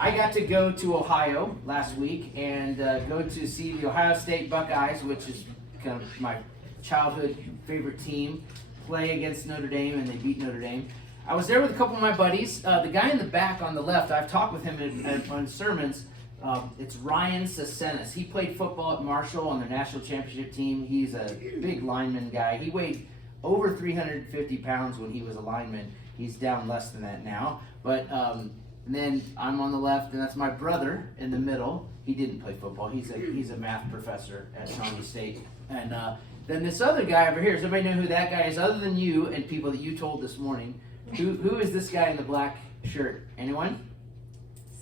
I got to go to Ohio last week and go to see the Ohio State Buckeyes, which is kind of my childhood favorite team, play against Notre Dame, and they beat Notre Dame. I was there with a couple of my buddies. The guy in the back on the left, I've talked with him on sermons. It's Ryan Sasenis. He played football at Marshall on the national championship team. He's a big lineman guy. He weighed over 350 pounds when he was a lineman. He's down less than that now. But and then I'm on the left, and that's my brother in the middle. He didn't play football. He's a math professor at Shawnee State. And then this other guy over here. Does anybody know who that guy is other than you and people that you told this morning? Who is this guy in the black shirt? Anyone?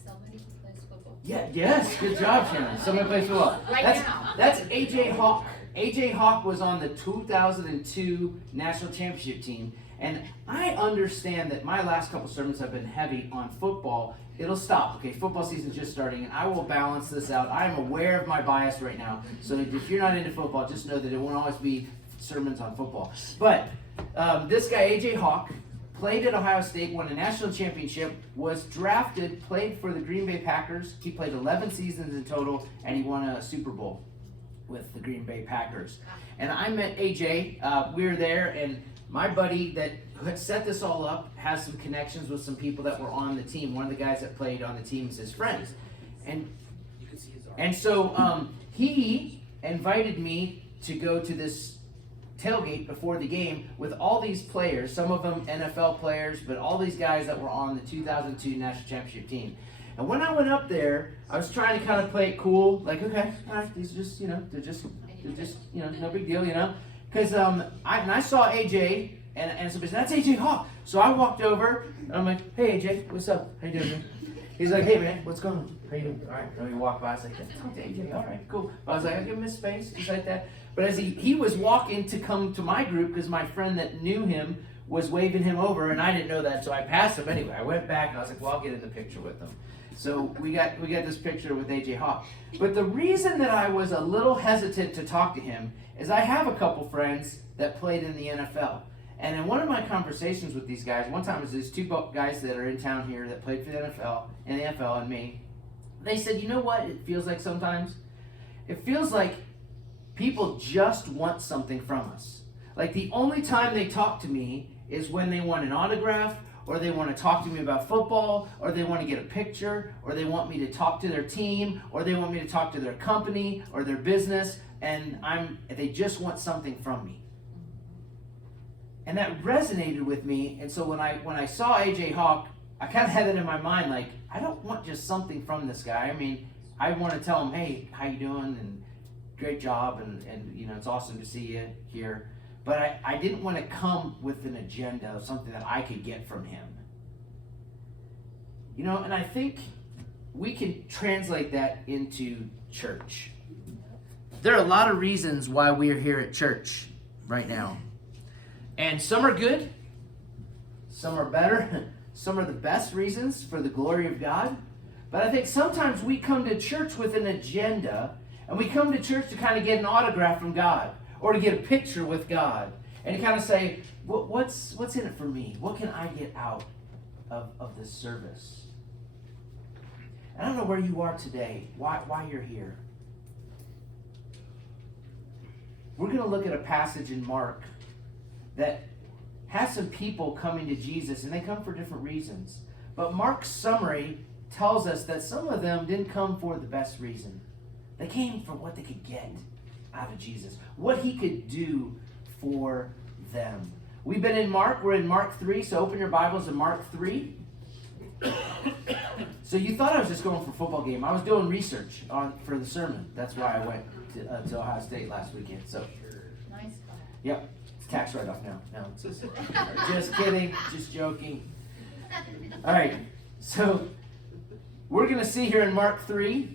Somebody who plays football. Yeah, yes, good job, Shannon. Somebody plays football. Now. That's AJ Hawk. AJ Hawk was on the 2002 national championship team, and I understand that my last couple sermons have been heavy on football. It'll stop, okay? Football season's just starting, and I will balance this out. I am aware of my bias right now, so if you're not into football, just know that it won't always be sermons on football. But this guy, AJ Hawk, played at Ohio State, won a national championship, was drafted, played for the Green Bay Packers. He played 11 seasons in total, and he won a Super Bowl with the Green Bay Packers. And I met AJ. We were there, and my buddy that had set this all up has some connections with some people that were on the team. One of the guys that played on the team is his friends. And so he invited me to go to this tailgate before the game with all these players, some of them NFL players, but all these guys that were on the 2002 national championship team. And when I went up there, I was trying to kind of play it cool, like, okay, all right, these are just, they're just, no big deal, because I saw AJ, and somebody said, that's AJ Hawk. So I walked over, and I'm like, hey AJ, what's up? How you doing, man? He's like, hey man, what's going on? How you doing? All right. And we walked by. I was like, talk to AJ. All right, cool. I was like, I'll give him his space. He's like that. But as he was walking to come to my group, because my friend that knew him was waving him over, and I didn't know that, so I passed him anyway. I went back, and I was like, well, I'll get in the picture with him. So we got this picture with AJ Hawk. But the reason that I was a little hesitant to talk to him is I have a couple friends that played in the NFL. And in one of my conversations with these guys, one time it was these two guys that are in town here that played for the NFL, and me. They said, you know what it feels like sometimes? It feels like people just want something from us. Like the only time they talk to me is when they want an autograph, or they want to talk to me about football, or they want to get a picture, or they want me to talk to their team, or they want me to talk to their company or their business, and they just want something from me. And that resonated with me, and so when I saw AJ Hawk, I kind of had it in my mind, like, I don't want just something from this guy. I mean, I want to tell him, hey, how you doing, and great job, and it's awesome to see you here. But I didn't want to come with an agenda of something that I could get from him. And I think we can translate that into church. There are a lot of reasons why we are here at church right now. And some are good, some are better, some are the best reasons for the glory of God. But I think sometimes we come to church with an agenda, and we come to church to kind of get an autograph from God, or to get a picture with God, and to kind of say, what's in it for me? What can I get out of this service? I don't know where you are today, why you're here. We're going to look at a passage in Mark that has some people coming to Jesus, and they come for different reasons. But Mark's summary tells us that some of them didn't come for the best reason. They came for what they could get out of Jesus, what he could do for them. We've been in Mark. We're in Mark 3, so open your Bibles to Mark 3. So you thought I was just going for a football game. I was doing research for the sermon. That's why I went to Ohio State last weekend. So, Nice guy. yep. Tax write-off now. No, just kidding, just joking. All right, so we're going to see here in Mark 3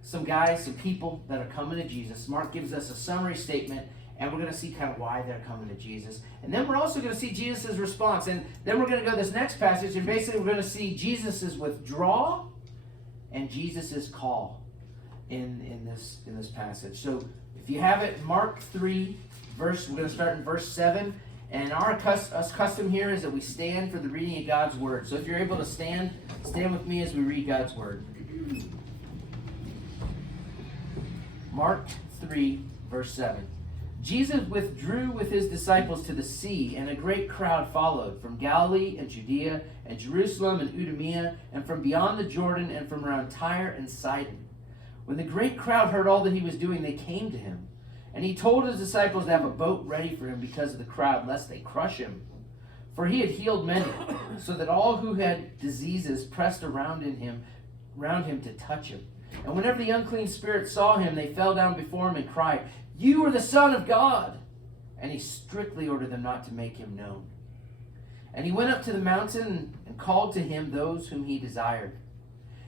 some guys, some people that are coming to Jesus. Mark gives us a summary statement, and we're going to see kind of why they're coming to Jesus. And then we're also going to see Jesus' response. And then we're going to go to this next passage, and basically we're going to see Jesus' withdrawal and Jesus' call in this passage. So if you have it, Mark 3, we're going to start in verse 7, And our custom here is that we stand for the reading of God's word. So if you're able to stand with me as we read God's word. Mark 3, verse 7. Jesus withdrew with his disciples to the sea, and a great crowd followed from Galilee and Judea and Jerusalem and Idumea, and from beyond the Jordan and from around Tyre and Sidon. When the great crowd heard all that he was doing, they came to him. And he told his disciples to have a boat ready for him because of the crowd, lest they crush him. For he had healed many, so that all who had diseases pressed around him to touch him. And whenever the unclean spirits saw him, they fell down before him and cried, "You are the Son of God!" And he strictly ordered them not to make him known. And he went up to the mountain and called to him those whom he desired.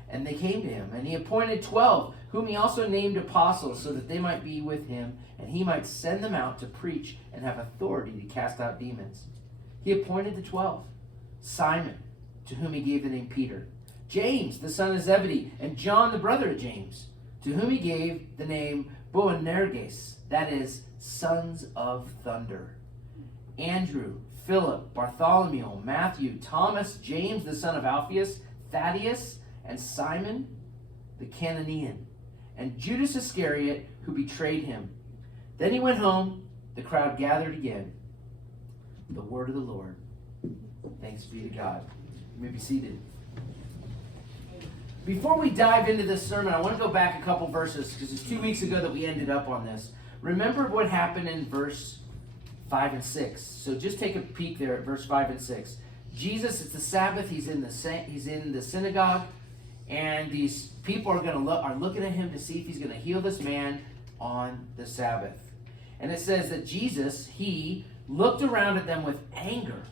And they came to him, and he appointed 12, whom he also named apostles, so that they might be with him, and he might send them out to preach and have authority to cast out demons. He appointed the 12, Simon, to whom he gave the name Peter, James, the son of Zebedee, and John, the brother of James, to whom he gave the name Boanerges, that is, sons of thunder, Andrew, Philip, Bartholomew, Matthew, Thomas, James, the son of Alphaeus, Thaddeus, and Simon, the Canaanian, and Judas Iscariot, who betrayed him. Then he went home. The crowd gathered again. The word of the Lord. Thanks be to God. You may be seated. Before we dive into this sermon, I want to go back a couple verses, because it's 2 weeks ago that we ended up on this. Remember what happened in verse 5 and 6. So just take a peek there at verse 5 and 6. Jesus, it's the Sabbath. He's in the synagogue. And these people are looking at him to see if he's going to heal this man on the Sabbath. And it says that Jesus, he looked around at them with anger,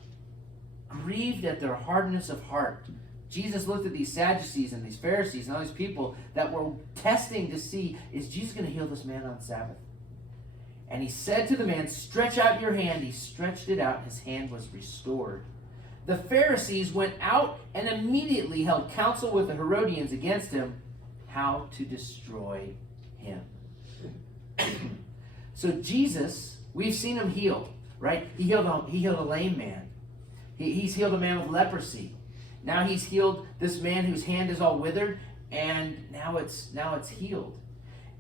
grieved at their hardness of heart. Jesus looked at these Sadducees and these Pharisees and all these people that were testing to see, is Jesus going to heal this man on the Sabbath? And he said to the man, "Stretch out your hand." He stretched it out, and his hand was restored. The Pharisees went out and immediately held counsel with the Herodians against him, how to destroy him. So Jesus, we've seen him heal, right? He healed a lame man. He's healed a man with leprosy. Now he's healed this man whose hand is all withered, and now it's healed.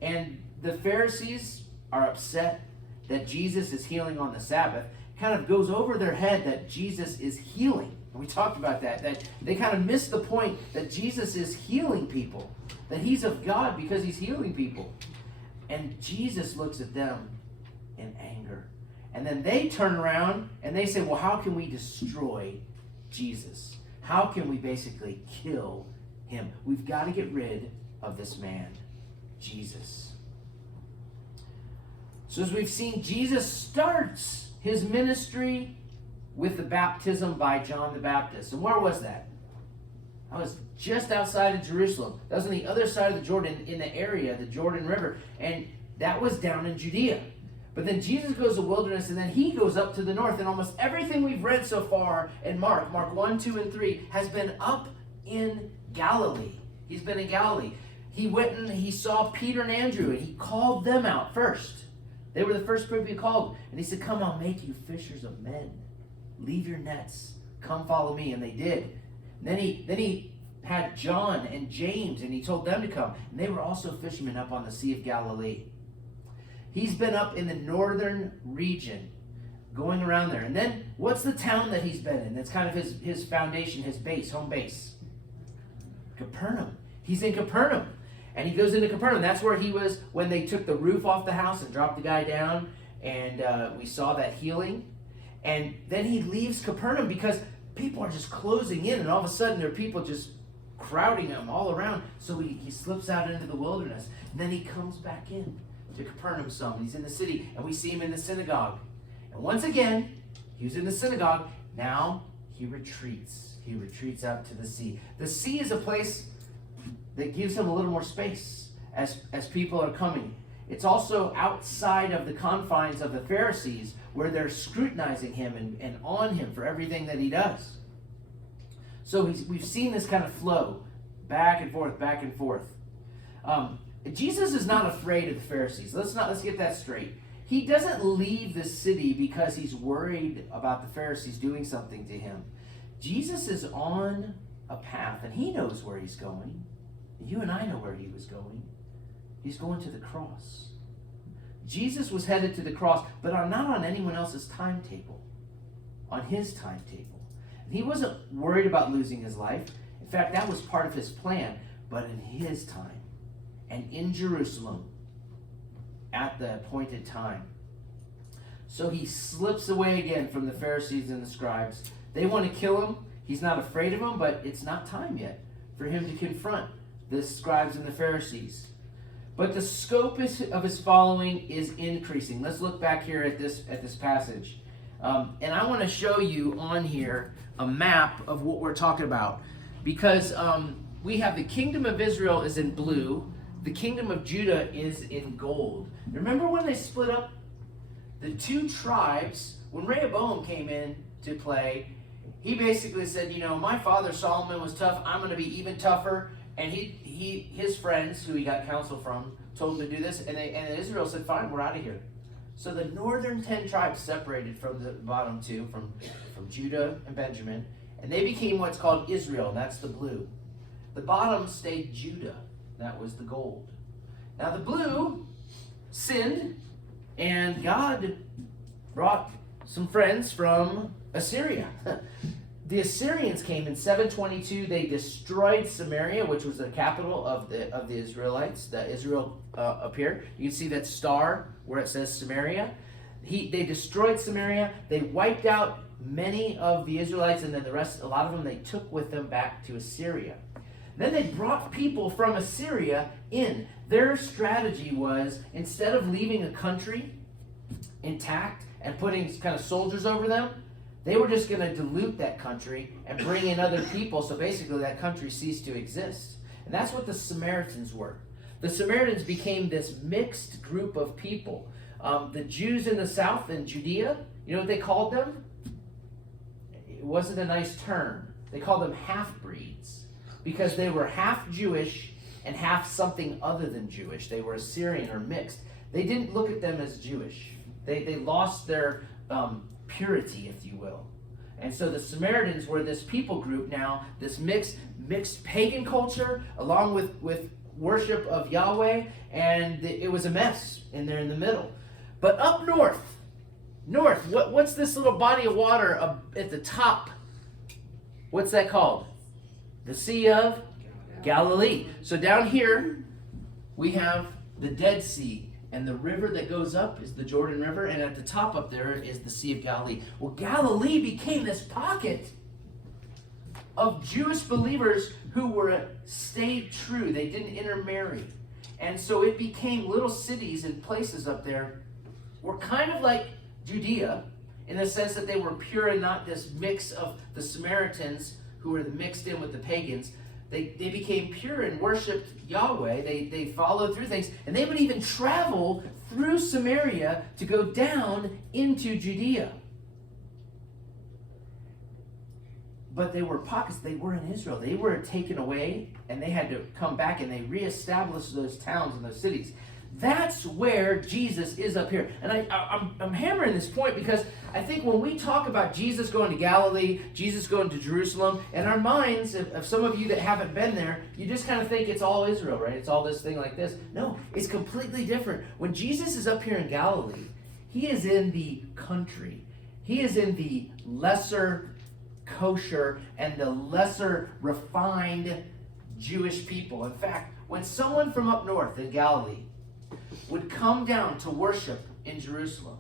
And the Pharisees are upset that Jesus is healing on the Sabbath. Kind of goes over their head that Jesus is healing. And we talked about that they kind of missed the point that Jesus is healing people, that he's of God because he's healing people. And Jesus looks at them in anger. And then they turn around and they say, well, how can we destroy Jesus? How can we basically kill him? We've got to get rid of this man, Jesus. So as we've seen, Jesus starts his ministry with the baptism by John the Baptist. And where was that? That was just outside of Jerusalem. That was on the other side of the Jordan, in the area, the Jordan River. And that was down in Judea. But then Jesus goes to the wilderness, and then he goes up to the north. And almost everything we've read so far in Mark 1, 2, and 3, has been up in Galilee. He's been in Galilee. He went and he saw Peter and Andrew, and he called them out first. They were the first group he called. And he said, come, I'll make you fishers of men. Leave your nets. Come follow me. And they did. And then he had John and James, and he told them to come. And they were also fishermen up on the Sea of Galilee. He's been up in the northern region, going around there. And then, what's the town that he's been in? That's kind of his foundation, his base, home base. Capernaum. He's in Capernaum. And he goes into Capernaum. That's where he was when they took the roof off the house and dropped the guy down. And we saw that healing. And then he leaves Capernaum because people are just closing in. And all of a sudden, there are people just crowding him all around. So he slips out into the wilderness. And then he comes back in to Capernaum some. He's in the city. And we see him in the synagogue. And once again, he was in the synagogue. Now he retreats. He retreats out to the sea. The sea is a place that gives him a little more space as people are coming. It's also outside of the confines of the Pharisees, where they're scrutinizing him and on him for everything that he does. So we've seen this kind of flow back and forth, back and forth. Jesus is not afraid of the Pharisees. Let's get that straight. he doesn't leave the city because he's worried about the Pharisees doing something to him. Jesus is on a path, and he knows where he's going. You and I know where he was going. He's going to the cross. Jesus was headed to the cross, but not on anyone else's timetable, on his timetable. And he wasn't worried about losing his life. In fact, that was part of his plan, but in his time and in Jerusalem at the appointed time. So he slips away again from the Pharisees and the scribes. They want to kill him. He's not afraid of them, but it's not time yet for him to confront the scribes and the Pharisees. But the scope of his following is increasing. Let's look back here at this passage. And I want to show you on here a map of what we're talking about. Because we have the kingdom of Israel is in blue. The kingdom of Judah is in gold. Remember when they split up? The two tribes, when Rehoboam came in to play, he basically said, my father Solomon was tough. I'm going to be even tougher. And his friends, who he got counsel from, told him to do this. And Israel said, fine, we're out of here. So the northern 10 tribes separated from the bottom two, from Judah and Benjamin. And they became what's called Israel. That's the blue. The bottom stayed Judah. That was the gold. Now the blue sinned, and God brought some friends from Assyria. The Assyrians came in 722. They destroyed Samaria, which was the capital of the Israelites. The Israel up here. You can see that star where it says Samaria. They destroyed Samaria. They wiped out many of the Israelites, and then the rest, a lot of them, they took with them back to Assyria. Then they brought people from Assyria in. Their strategy was, instead of leaving a country intact and putting kind of soldiers over them, they were just going to dilute that country and bring in other people, so basically that country ceased to exist. And that's what the Samaritans were. The Samaritans became this mixed group of people. The Jews in the south, in Judea, you know what they called them? It wasn't a nice term. They called them half-breeds, because they were half Jewish and half something other than Jewish. They were Assyrian or mixed. They didn't look at them as Jewish. They lost their purity, if you will. And so the Samaritans were this people group now, this mixed pagan culture along with worship of Yahweh, and it was a mess in there in the middle. But up north, what's this little body of water at the top? What's that called? The Sea of Galilee. So down here, we have the Dead Sea, and the river that goes up is the Jordan River, and at the top up there is the Sea of Galilee. Well, Galilee became this pocket of Jewish believers who stayed true. They didn't intermarry. And so it became little cities and places up there were kind of like Judea, in the sense that they were pure and not this mix of the Samaritans who were mixed in with the pagans. They became pure and worshipped Yahweh. They followed through things. And they would even travel through Samaria to go down into Judea. But they were pockets. They were in Israel. They were taken away, and they had to come back, and they reestablished those towns and those cities. That's where Jesus is up here. And I'm hammering this point because I think when we talk about Jesus going to Galilee, Jesus going to Jerusalem, in our minds, of some of you that haven't been there, you just kind of think it's all Israel, right? It's all this thing like this. No, it's completely different. When Jesus is up here in Galilee, he is in the country. He is in the lesser kosher and the lesser refined Jewish people. In fact, when someone from up north in Galilee would come down to worship in Jerusalem,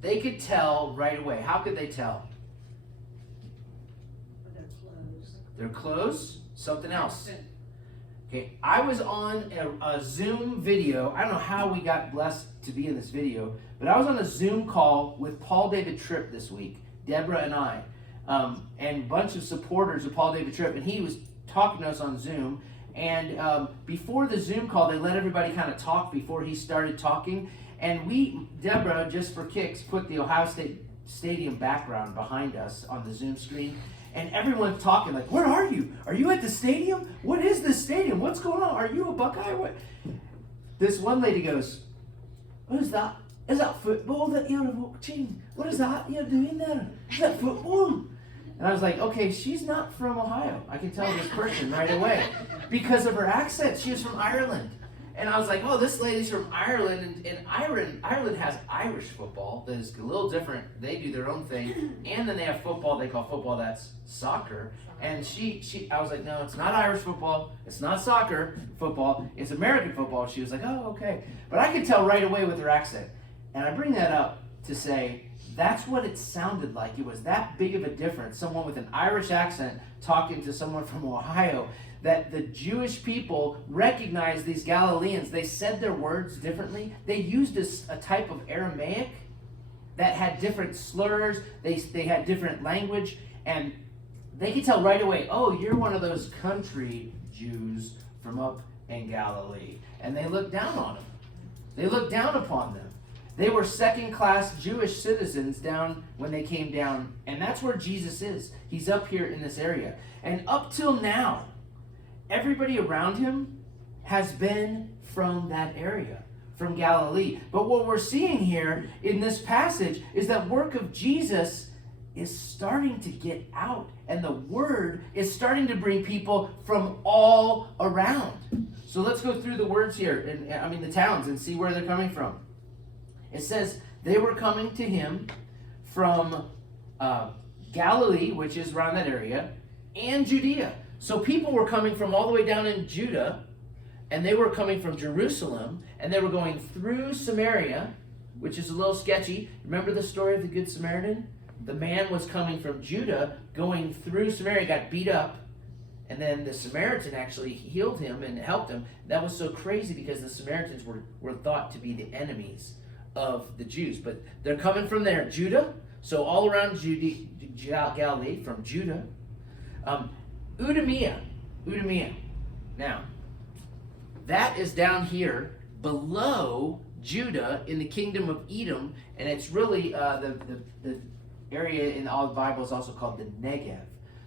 they could tell right away. How could they tell? Their clothes. Their clothes? Something else. Okay, I was on a Zoom video. I don't know how we got blessed to be in this video, but I was on a Zoom call with Paul David Tripp this week, Deborah and I, and a bunch of supporters of Paul David Tripp, and he was talking to us on Zoom. And before the Zoom call, they let everybody kind of talk before he started talking. And Deborah, just for kicks, put the Ohio State Stadium background behind us on the Zoom screen. And everyone's talking like, where are you? Are you at the stadium? What is this stadium? What's going on? Are you a Buckeye? What? This one lady goes, who's that? is that football that you're watching? What is that you're doing there? Is that football? And I was like, okay, she's not from Ohio. I can tell this person right away because of her accent. She was from Ireland. And I was like, oh, this lady's from Ireland. And Ireland has Irish football that is a little different. They do their own thing. And then they have football they call football, that's soccer. And I was like, no, it's not Irish football. It's not soccer football. It's American football. She was like, oh, okay. But I could tell right away with her accent. And I bring that up to say, that's what it sounded like. It was that big of a difference. Someone with an Irish accent talking to someone from Ohio, that the Jewish people recognized these Galileans. They said their words differently. They used a type of Aramaic that had different slurs. They had different language. And they could tell right away, oh, you're one of those country Jews from up in Galilee. And they looked down on them. They looked down upon them. They were second-class Jewish citizens down when they came down. And that's where Jesus is. He's up here in this area. And up till now, everybody around him has been from that area, from Galilee. But what we're seeing here in this passage is that work of Jesus is starting to get out. And the word is starting to bring people from all around. So let's go through the words here, the towns, and see where they're coming from. It says they were coming to him from Galilee, which is around that area, and Judea. So people were coming from all the way down in Judah, and they were coming from Jerusalem, and they were going through Samaria, which is a little sketchy. Remember the story of the Good Samaritan? The man was coming from Judah, going through Samaria, got beat up, and then the Samaritan actually healed him and helped him. That was so crazy because the Samaritans were thought to be the enemies of the Jews. But they're coming from there, Judah, so all around Galilee, from Judah. Idumea. Now, that is down here below Judah in the kingdom of Edom, and it's really the area in all the Bible is also called the Negev.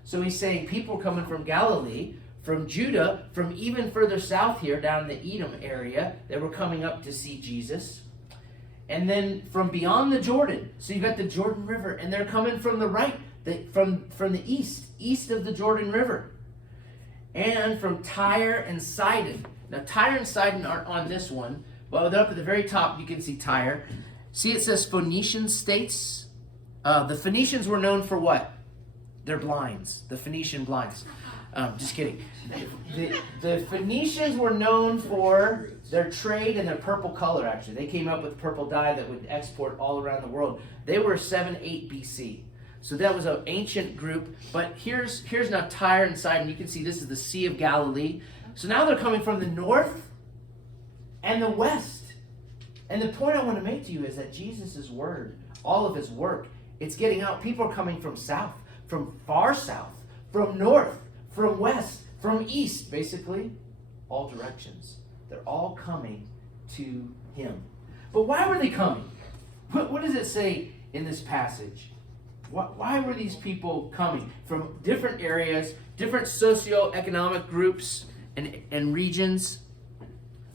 So he's saying people coming from Galilee, from Judah, from even further south here, down in the Edom area, they were coming up to see Jesus. And then from beyond the Jordan, so you've got the Jordan River, and they're coming from the right, from the east of the Jordan River. And from Tyre and Sidon. Now Tyre and Sidon aren't on this one, but up at the very top you can see Tyre. See, it says Phoenician states. The Phoenicians were known for what? Their blinds. The Phoenician blinds. Just kidding. The Phoenicians were known for their trade and their purple color, actually. They came up with purple dye that would export all around the world. They were 7-8 BC. So that was an ancient group. But here's now Tyre and Sidon. You can see this is the Sea of Galilee. So now they're coming from the north and the west. And the point I want to make to you is that Jesus' word, all of his work, it's getting out. People are coming from south, from far south, from north, from west, from east, basically, all directions. They're all coming to him. But why were they coming? What does it say in this passage? Why were these people coming from different areas, different socioeconomic groups and regions?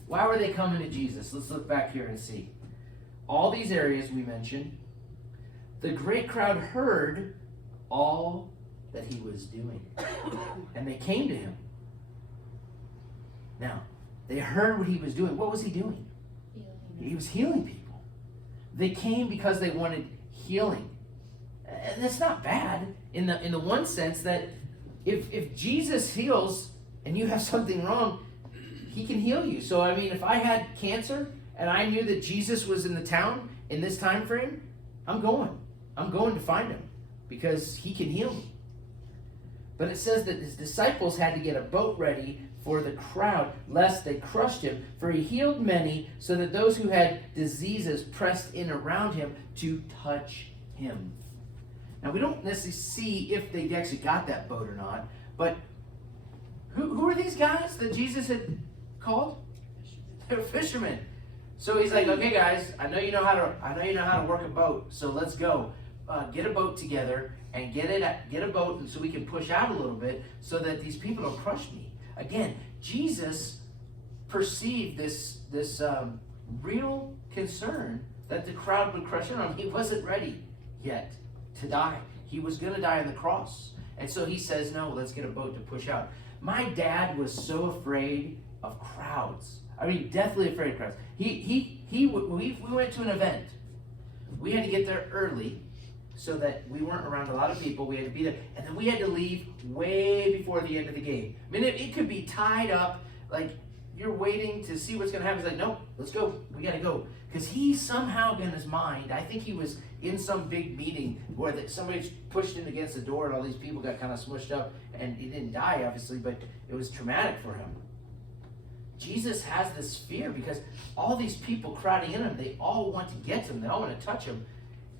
Why were they coming to Jesus? Let's look back here and see. All these areas we mentioned, the great crowd heard all that he was doing. And they came to him. Now, they heard what he was doing. What was he doing? He was healing people. They came because they wanted healing. And that's not bad in the one sense that if Jesus heals and you have something wrong, he can heal you. So I mean, if I had cancer and I knew that Jesus was in the town in this time frame, I'm going to find him because he can heal me. But it says that his disciples had to get a boat ready for the crowd, lest they crushed him. For he healed many, so that those who had diseases pressed in around him to touch him. Now, we don't necessarily see if they actually got that boat or not, but who are these guys that Jesus had called? They're fishermen. So he's like, okay, guys, I know you know how to work a boat, so let's go. Get a boat together and get a boat, and so we can push out a little bit, so that these people don't crush me. Again, Jesus perceived this real concern that the crowd would crush in on him. He wasn't ready yet to die. He was going to die on the cross. And so he says, no, let's get a boat to push out. My dad was so afraid of crowds. I mean, deathly afraid of crowds. We went to an event. We had to get there early so that we weren't around a lot of people. We had to be there. And then we had to leave way before the end of the game. I mean, it could be tied up. Like, you're waiting to see what's going to happen. It's like, nope, let's go. We got to go. Because he somehow in his mind, I think he was in some big meeting where somebody pushed him against the door and all these people got kind of smushed up. And he didn't die, obviously, but it was traumatic for him. Jesus has this fear because all these people crowding in him, they all want to get to him. They all want to touch him.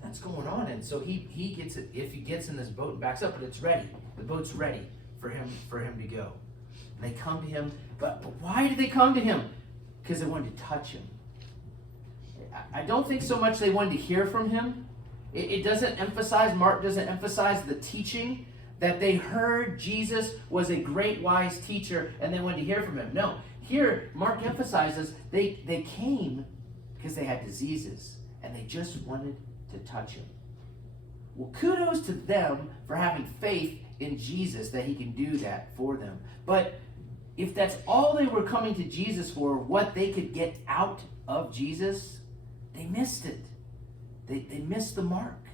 That's going on. And so he gets it. If he gets in this boat and backs up, but it's ready. The boat's ready for him to go. And they come to him. But why did they come to him? Because they wanted to touch him. I don't think so much they wanted to hear from him. It doesn't emphasize, Mark doesn't emphasize the teaching that they heard Jesus was a great wise teacher and they wanted to hear from him. No. Here, Mark emphasizes they came because they had diseases and they just wanted to touch him. Well, kudos to them for having faith in Jesus that he can do that for them. But if that's all they were coming to Jesus for, what they could get out of Jesus, they missed it. They missed the mark.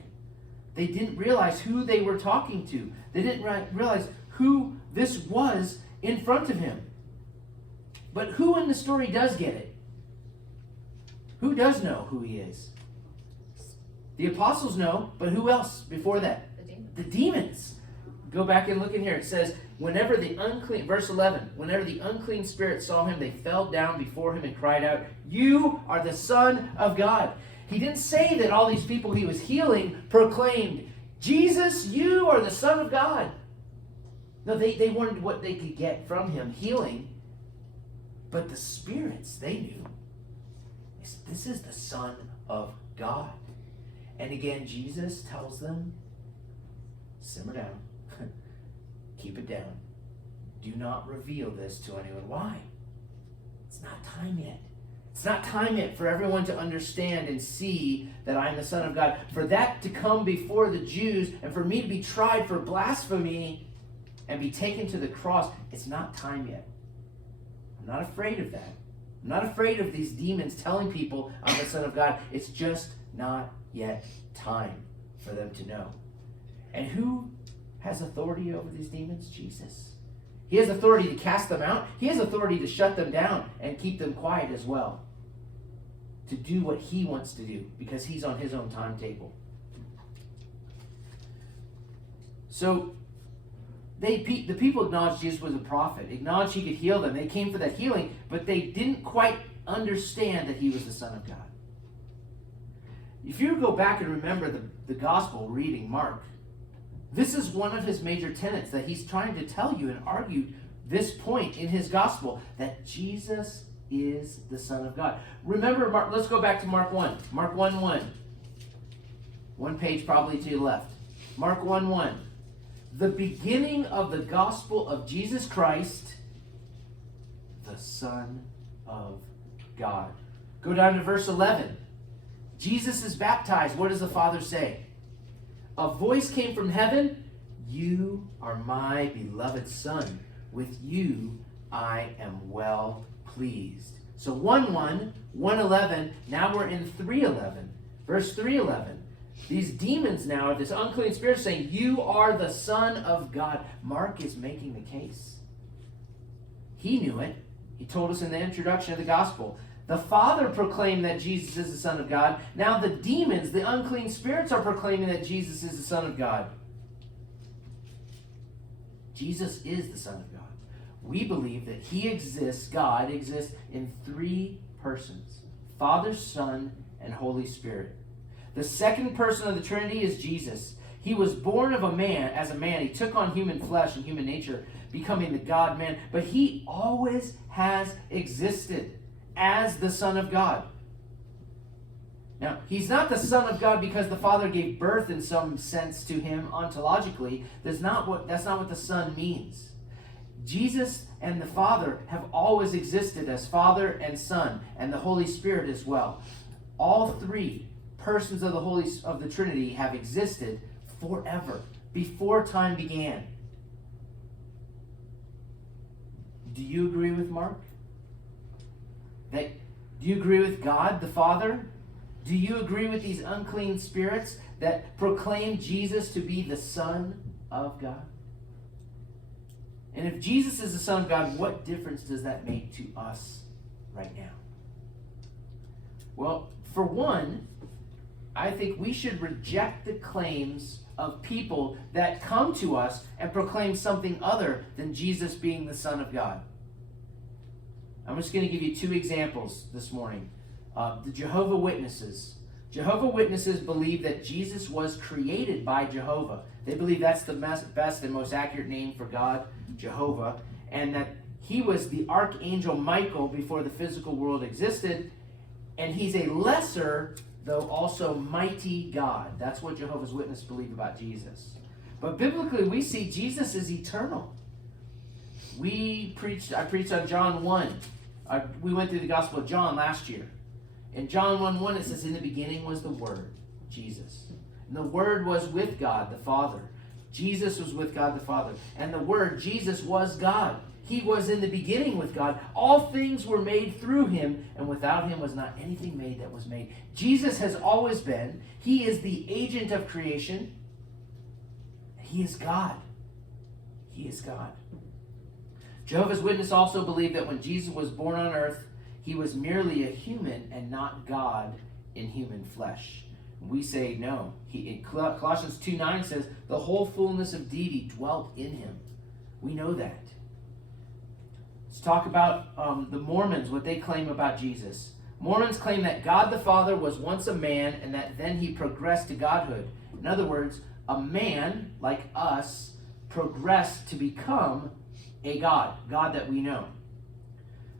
They didn't realize who they were talking to. They didn't realize who this was in front of him. But who in the story does get it? Who does know who he is? The apostles know, but who else before that? The demons. Go back and look in here. It says, verse 11, whenever the unclean spirit saw him, they fell down before him and cried out, "You are the Son of God." He didn't say that all these people he was healing proclaimed, "Jesus, you are the Son of God." No, they wanted what they could get from him, healing. But the spirits, they knew, this is the Son of God. And again, Jesus tells them, simmer down, keep it down. Do not reveal this to anyone. Why? It's not time yet. It's not time yet for everyone to understand and see that I am the Son of God. For that to come before the Jews and for me to be tried for blasphemy and be taken to the cross, it's not time yet. I'm not afraid of that. I'm not afraid of these demons telling people I'm the Son of God. It's just not yet time for them to know. And who has authority over these demons? Jesus. He has authority to cast them out. He has authority to shut them down and keep them quiet as well. To do what he wants to do because he's on his own timetable. So the people acknowledged Jesus was a prophet, acknowledged he could heal them. They came for that healing, but they didn't quite understand that he was the Son of God. If you go back and remember the gospel reading Mark, this is one of his major tenets that he's trying to tell you and argue this point in his gospel, that Jesus is the Son of God. Remember, Mark, let's go back to Mark 1. Mark 1:1. One page probably to your left. Mark 1:1. The beginning of the gospel of Jesus Christ, the Son of God. Go down to verse 11. Jesus is baptized. What does the Father say? A voice came from heaven. You are my beloved Son. With you I am well pleased. So 1:1, 1:11. Now we're in 3:11. Verse 3:11. These demons now, this unclean spirit saying, you are the Son of God. Mark is making the case. He knew it. He told us in the introduction of the gospel. The Father proclaimed that Jesus is the Son of God. Now the demons, the unclean spirits, are proclaiming that Jesus is the Son of God. Jesus is the Son of God. We believe that he exists, God exists in three persons: Father, Son, and Holy Spirit. The second person of the Trinity is Jesus. He was born of a man, as a man. He took on human flesh and human nature, becoming the God-man. But he always has existed as the Son of God. Now, he's not the Son of God because the Father gave birth in some sense to him ontologically. That's not what the Son means. Jesus and the Father have always existed as Father and Son, and the Holy Spirit as well. All three persons of the Trinity have existed forever, before time began. Do you agree with Mark? Do you agree with God the Father? Do you agree with these unclean spirits that proclaim Jesus to be the Son of God? And if Jesus is the Son of God, what difference does that make to us right now? Well, for one, I think we should reject the claims of people that come to us and proclaim something other than Jesus being the Son of God. I'm just going to give you two examples this morning. The Jehovah's Witnesses. Jehovah's Witnesses believe that Jesus was created by Jehovah. They believe that's the best and most accurate name for God, Jehovah, and that he was the archangel Michael before the physical world existed, and he's a lesser, though also mighty God. That's what Jehovah's Witnesses believe about Jesus. But biblically, we see Jesus is eternal. I preached on John 1. We went through the Gospel of John last year. In John 1:1 it says, in the beginning was the Word, Jesus. And the Word was with God the Father. Jesus was with God the Father. And the Word, Jesus, was God. He was in the beginning with God. All things were made through him, and without him was not anything made that was made. Jesus has always been. He is the agent of creation. He is God. He is God. Jehovah's Witnesses also believe that when Jesus was born on earth, he was merely a human and not God in human flesh. We say no. Colossians 2:9 says, the whole fullness of deity dwelt in him. We know that. Let's talk about the Mormons, what they claim about Jesus. Mormons claim that God the Father was once a man and that then he progressed to godhood. In other words, a man like us progressed to become a God that we know.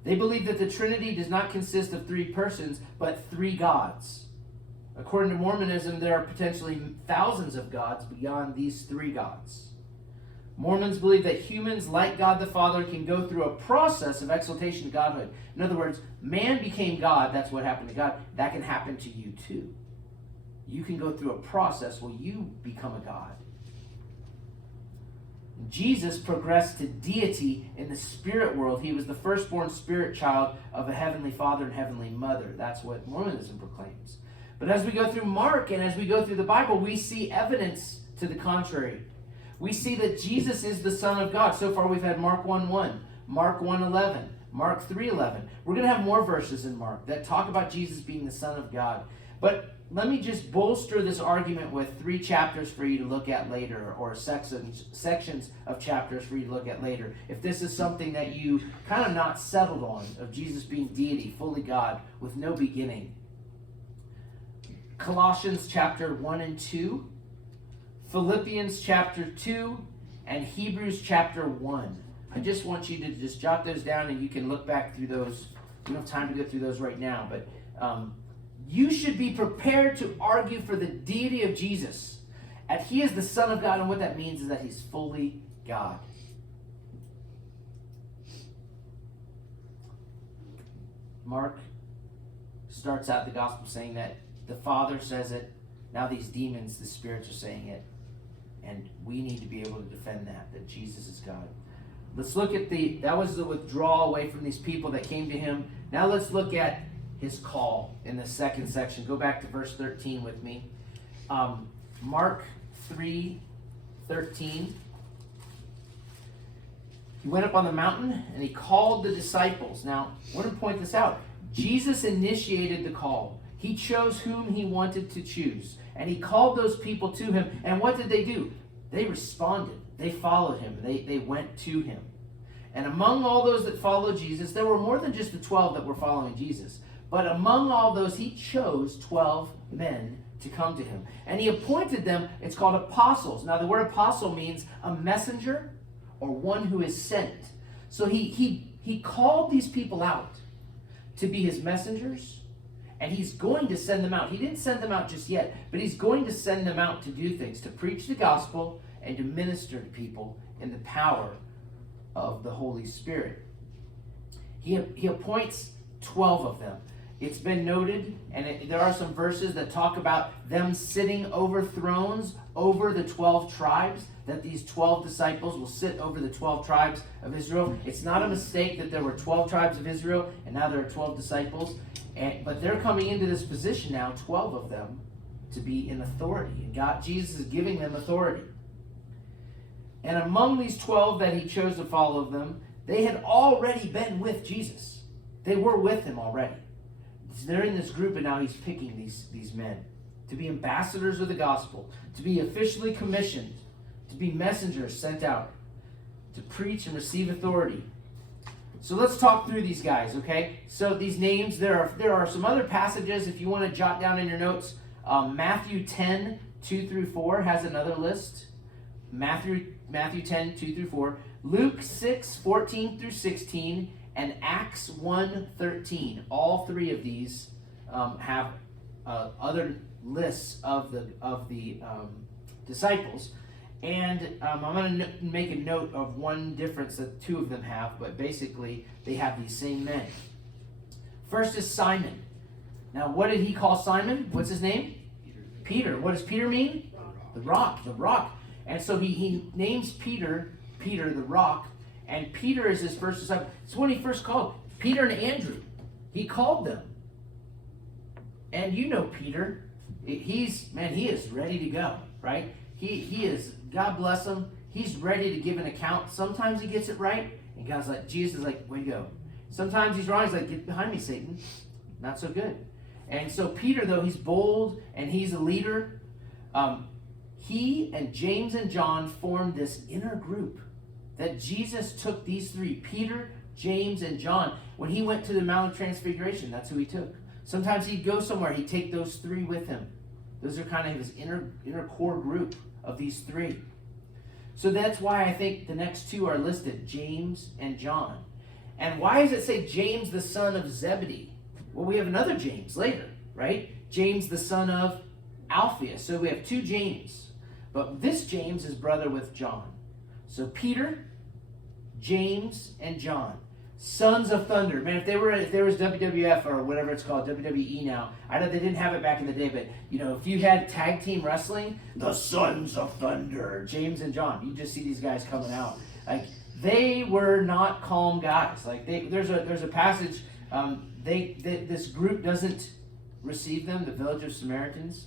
They believe that the Trinity does not consist of three persons, but three gods. According to Mormonism, there are potentially thousands of gods beyond these three gods. Mormons believe that humans, like God the Father, can go through a process of exaltation to godhood. In other words, man became God. That's what happened to God. That can happen to you too. You can go through a process where you become a God. Jesus progressed to deity in the spirit world. He was the firstborn spirit child of a heavenly Father and heavenly Mother. That's what Mormonism proclaims. But as we go through Mark and as we go through the Bible, we see evidence to the contrary. We see that Jesus is the Son of God. So far we've had Mark 1:1, Mark 1:11, Mark 3:11. We're going to have more verses in Mark that talk about Jesus being the Son of God. But let me just bolster this argument with 3 chapters for you to look at later, or sections of chapters for you to look at later. If this is something that you kind of not settled on, of Jesus being deity, fully God, with no beginning. Colossians chapter 1 and 2, Philippians chapter 2, and Hebrews chapter 1. I just want you to just jot those down and you can look back through those. We don't have time to go through those right now, but you should be prepared to argue for the deity of Jesus. And he is the Son of God, and what that means is that he's fully God. Mark starts out the gospel saying that the Father says it. Now these demons, the spirits, are saying it. And we need to be able to defend that Jesus is God. Let's look at that was the withdrawal away from these people that came to him. Now let's look at his call in the second section. Go back to verse 13 with me. Mark 3:13. He went up on the mountain and he called the disciples. Now, I want to point this out. Jesus initiated the call. He chose whom he wanted to choose. And he called those people to him. And what did they do? They responded. They followed him. They went to him. And among all those that followed Jesus, there were more than just the 12 that were following Jesus. But among all those, he chose 12 men to come to him. And he appointed them, it's called apostles. Now, the word apostle means a messenger or one who is sent. So he called these people out to be his messengers, and he's going to send them out. He didn't send them out just yet, but he's going to send them out to do things, to preach the gospel and to minister to people in the power of the Holy Spirit. He appoints 12 of them. it's been noted, and there are some verses that talk about them sitting over thrones over the 12 tribes, that these 12 disciples will sit over the 12 tribes of Israel. It's not a mistake that there were 12 tribes of Israel, and now there are 12 disciples. But they're coming into this position now, 12 of them, to be in authority. And Jesus is giving them authority. And among these 12 that he chose to follow them, they had already been with Jesus. They were with him already. They're in this group, and now he's picking these men to be ambassadors of the gospel, to be officially commissioned, to be messengers sent out, to preach and receive authority. So let's talk through these guys, okay? So these names, there are some other passages if you want to jot down in your notes. Matthew 10, 2 through 4 has another list. Matthew 10, 2 through 4. Luke 6, 14 through 16. And Acts 1, 13. All three of these have other lists of the disciples. And I'm going to make a note of one difference that two of them have, but basically they have these same men. First is Simon. Now, what did he call Simon? What's his name? Peter. What does Peter mean? The rock. The rock. And so he names Peter the rock, and Peter is his first disciple. It's when he first called Peter and Andrew. He called them. And you know Peter. He is ready to go, right? He is, God bless him, he's ready to give an account. Sometimes he gets it right, and God's like, Jesus is like, way to go. Sometimes he's wrong, he's like, get behind me, Satan. Not so good. And so Peter, though, he's bold, and he's a leader. He and James and John formed this inner group that Jesus took these three, Peter, James, and John. When he went to the Mount of Transfiguration, that's who he took. Sometimes he'd go somewhere, he'd take those three with him. Those are kind of his inner core group of these three. So that's why I think the next two are listed, James and John. And why does it say James the son of Zebedee? Well, we have another James later, right? James the son of Alphaeus. So we have two James. But this James is brother with John. So Peter, James, and John. Sons of Thunder. Man, if there was WWF or whatever it's called, WWE now, I know they didn't have it back in the day, but if you had tag team wrestling, the Sons of Thunder, James and John, you just see these guys coming out. Like, they were not calm guys. Like, there's a passage, this group doesn't receive them, the village of Samaritans.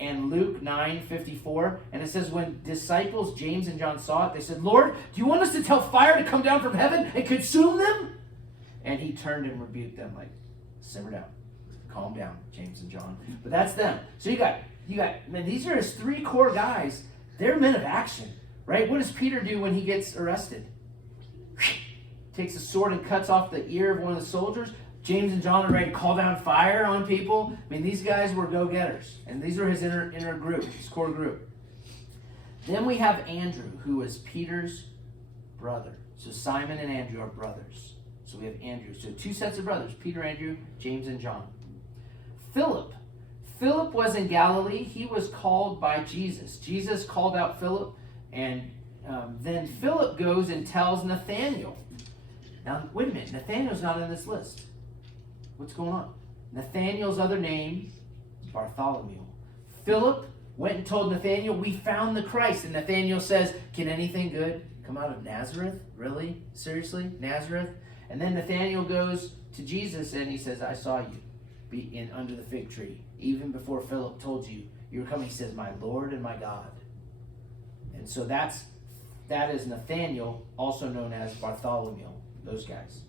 And Luke 9:54, and it says, when disciples James and John saw it, they said, Lord, do you want us to tell fire to come down from heaven and consume them? And he turned and rebuked them, like, simmer down, calm down, James and John. But that's them. So you got, man, these are his three core guys. They're men of action, right? What does Peter do when he gets arrested? Takes a sword and cuts off the ear of one of the soldiers. James and John are ready to call down fire on people. I mean, these guys were go-getters. And these are his inner group, his core group. Then we have Andrew, who is Peter's brother. So Simon and Andrew are brothers. So we have Andrew. So two sets of brothers, Peter, Andrew, James, and John. Philip. Philip was in Galilee. He was called by Jesus. Jesus called out Philip, and then Philip goes and tells Nathanael. Now, wait a minute. Nathanael's not in this list. What's going on? Nathanael's other name is Bartholomew. Philip went and told Nathanael, we found the Christ. And Nathanael says, can anything good come out of Nazareth? Really? Seriously? Nazareth? And then Nathanael goes to Jesus and he says, I saw you under the fig tree. Even before Philip told you were coming, he says, my Lord and my God. And so that is Nathanael, also known as Bartholomew. Those guys.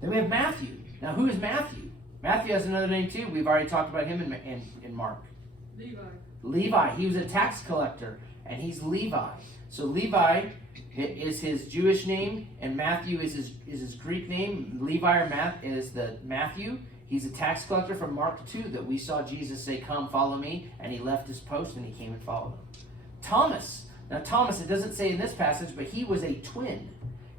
Then we have Matthew. Now, who is Matthew? Matthew has another name too. We've already talked about him in Mark. Levi. He was a tax collector, and he's Levi. So Levi is his Jewish name, and Matthew is his Greek name. Levi or Matt is the Matthew. He's a tax collector from Mark 2 that we saw Jesus say, come, follow me, and he left his post and he came and followed him. Thomas. Now, Thomas, it doesn't say in this passage, but he was a twin.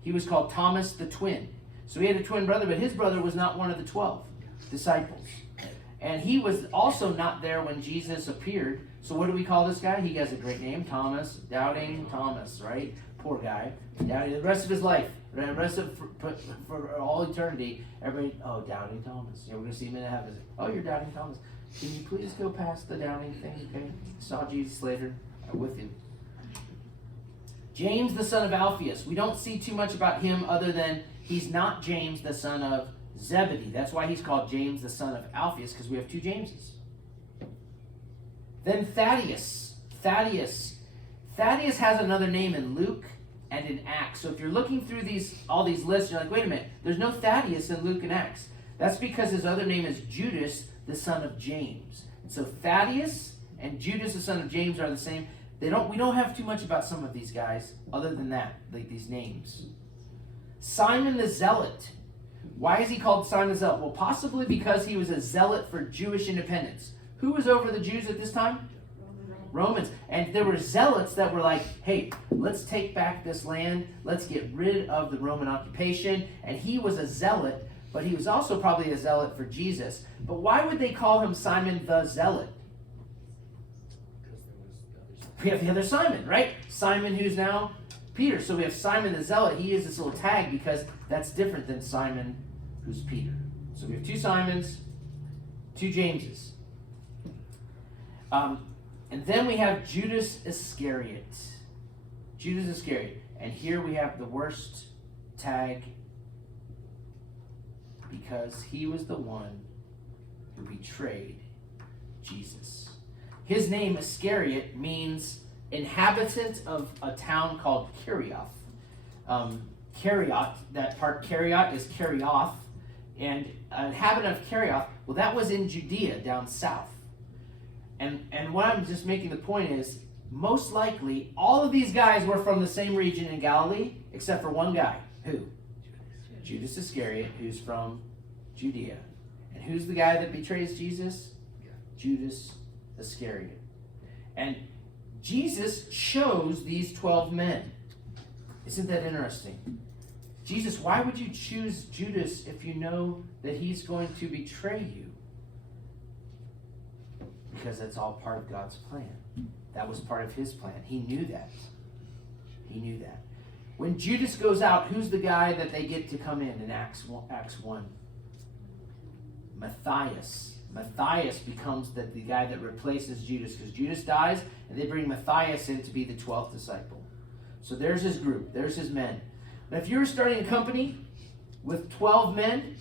He was called Thomas the twin. So he had a twin brother, but his brother was not one of the 12 disciples. And he was also not there when Jesus appeared. So what do we call this guy? He has a great name, Thomas, doubting Thomas, right? Poor guy. Doubting the rest of his life. The rest of for all eternity, everybody, oh, Doubting Thomas. We're going to see him in heaven. Oh, you're Doubting Thomas. Can you please go past the doubting thing, okay? Saw Jesus later. I'm with you. James, the son of Alphaeus. We don't see too much about him other than he's not James, the son of Zebedee. That's why he's called James, the son of Alphaeus, because we have two Jameses. Then Thaddeus. Thaddeus has another name in Luke and in Acts. So if you're looking through all these lists, you're like, wait a minute, there's no Thaddeus in Luke and Acts. That's because his other name is Judas, the son of James. And so Thaddeus and Judas, the son of James, are the same. We don't have too much about some of these guys other than that, like these names. Simon the Zealot. Why is he called Simon the Zealot? Well, possibly because he was a zealot for Jewish independence. Who was over the Jews at this time? Romans. And there were zealots that were like, hey, let's take back this land. Let's get rid of the Roman occupation. And he was a zealot, but he was also probably a zealot for Jesus. But why would they call him Simon the Zealot? We have the other Simon, right? Simon who's now Peter. So we have Simon the Zealot. He is this little tag because that's different than Simon who's Peter. So we have two Simons, two Jameses. And then we have Judas Iscariot. Judas Iscariot. And here we have the worst tag because he was the one who betrayed Jesus. His name, Iscariot, means inhabitant of a town called Kerioth. Kerioth, that part Kerioth is Kerioth. And an inhabitant of Kerioth, well, that was in Judea, down south. And what I'm just making the point is, most likely, all of these guys were from the same region in Galilee, except for one guy. Who? Judas Iscariot, who's from Judea. And who's the guy that betrays Jesus? Judas Iscariot. And Jesus chose these 12 men. Isn't that interesting? Jesus, why would you choose Judas if you know that he's going to betray you? Because that's all part of God's plan. That was part of his plan. He knew that. He knew that. When Judas goes out, who's the guy that they get to come in Acts 1? Matthias. Matthias becomes the guy that replaces Judas because Judas dies, and they bring Matthias in to be the 12th disciple. So there's his group. There's his men. Now, if you were starting a company with 12 men,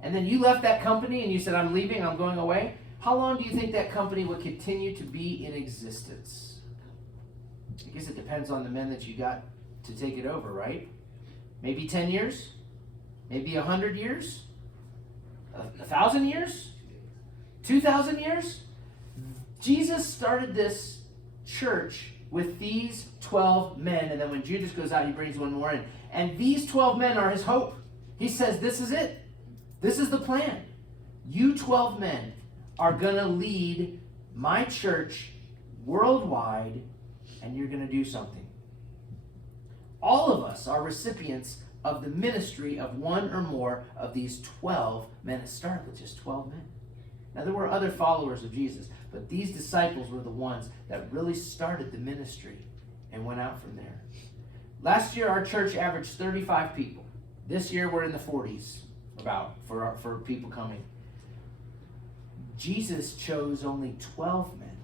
and then you left that company and you said, I'm leaving, I'm going away, how long do you think that company would continue to be in existence? I guess it depends on the men that you got to take it over, right? Maybe 10 years? Maybe 100 years? 1,000 years? 2,000 years? Jesus started this church with these 12 men, and then when Judas goes out, he brings one more in. And these 12 men are his hope. He says, this is it. This is the plan. You 12 men are going to lead my church worldwide, and you're going to do something. All of us are recipients of the ministry of one or more of these 12 men. It started with just 12 men. Now, there were other followers of Jesus, but these disciples were the ones that really started the ministry and went out from there. Last year, our church averaged 35 people. This year, we're in the 40s about for people coming. Jesus chose only 12 men.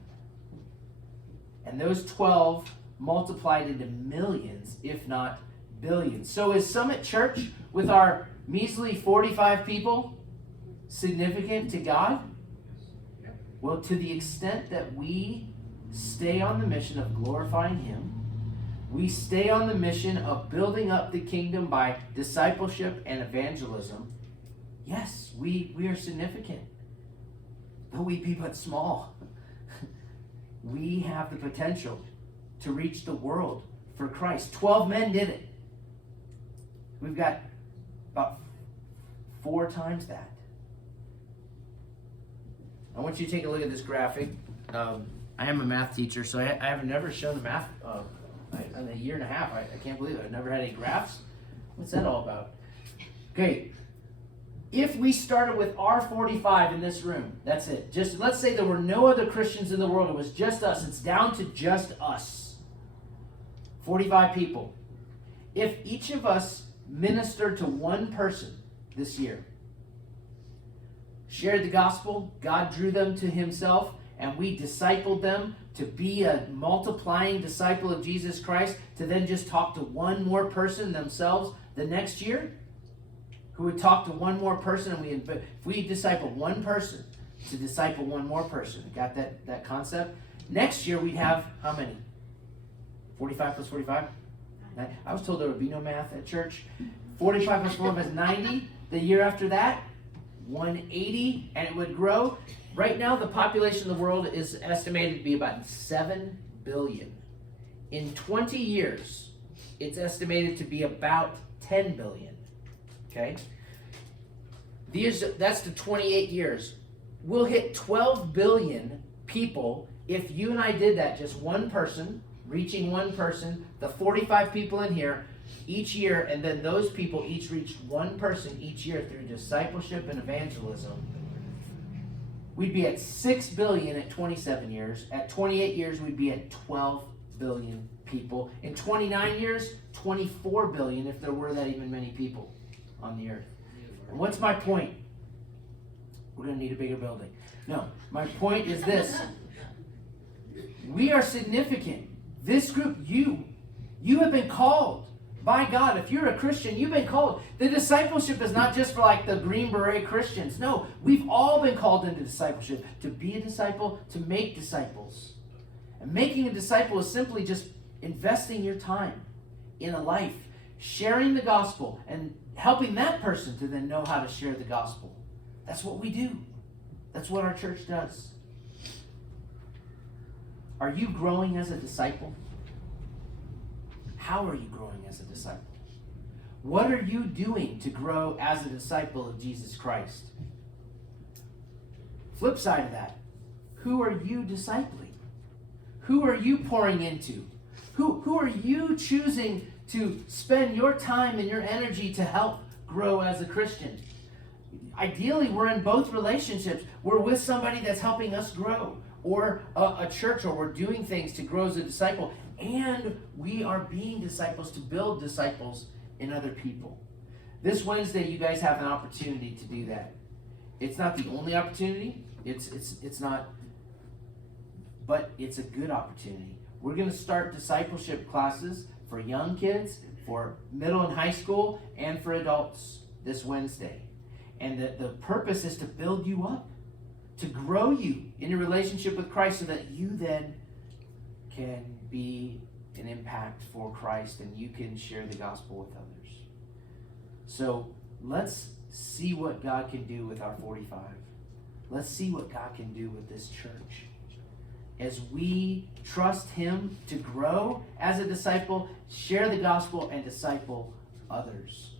And those 12 multiplied into millions, if not billions. So is Summit Church, with our measly 45 people, significant to God? Well, to the extent that we stay on the mission of glorifying Him, we stay on the mission of building up the kingdom by discipleship and evangelism, yes, we are significant. Though we be but small, we have the potential to reach the world for Christ. 12 men did it. We've got about 4 times that. I want you to take a look at this graphic. I am a math teacher, so I have never shown a math in a year and a half. I can't believe it. I've never had any graphs. What's that all about? Okay. If we started with R45 in this room, that's it. Just let's say there were no other Christians in the world. It was just us. It's down to just us. 45 people. If each of us ministered to one person this year, shared the gospel, God drew them to himself, and we discipled them to be a multiplying disciple of Jesus Christ, to then just talk to one more person themselves the next year, who would talk to one more person, and if we disciple one person to disciple one more person, got that concept? Next year we'd have how many? 45 plus 45? I was told there would be no math at church. 45 plus 4 is 90. The year after that, 180, and it would grow. Right now, the population of the world is estimated to be about 7 billion. In 20 years, it's estimated to be about 10 billion. Okay? That's the 28 years. We'll hit 12 billion people if you and I did that, just one person, reaching one person, the 45 people in here, each year, and then those people each reached one person each year through discipleship and evangelism. We'd be at 6 billion at 27 years. At 28 years, we'd be at 12 billion people. In 29 years, 24 billion if there were that even many people on the earth. And what's my point? We're going to need a bigger building. No, my point is this. We are significant. This group, you have been called by God. If you're a Christian, you've been called. The discipleship is not just for like the Green Beret Christians. No, we've all been called into discipleship. To be a disciple, to make disciples. And making a disciple is simply just investing your time in a life, sharing the gospel, and helping that person to then know how to share the gospel. That's what we do. That's what our church does. Are you growing as a disciple? How are you growing as a disciple? What are you doing to grow as a disciple of Jesus Christ? Flip side of that, who are you discipling? Who are you pouring into? Who are you choosing to spend your time and your energy to help grow as a Christian? Ideally, we're in both relationships. We're with somebody that's helping us grow, or a church, or we're doing things to grow as a disciple, and we are being disciples to build disciples in other people. This Wednesday, you guys have an opportunity to do that. It's not the only opportunity. It's not, but it's a good opportunity. We're going to start discipleship classes for young kids, for middle and high school, and for adults this Wednesday. And the purpose is to build you up, to grow you in your relationship with Christ so that you then can be an impact for Christ and you can share the gospel with others. So let's see what God can do with our 45. Let's see what God can do with this church. As we trust Him to grow as a disciple, share the gospel, and disciple others.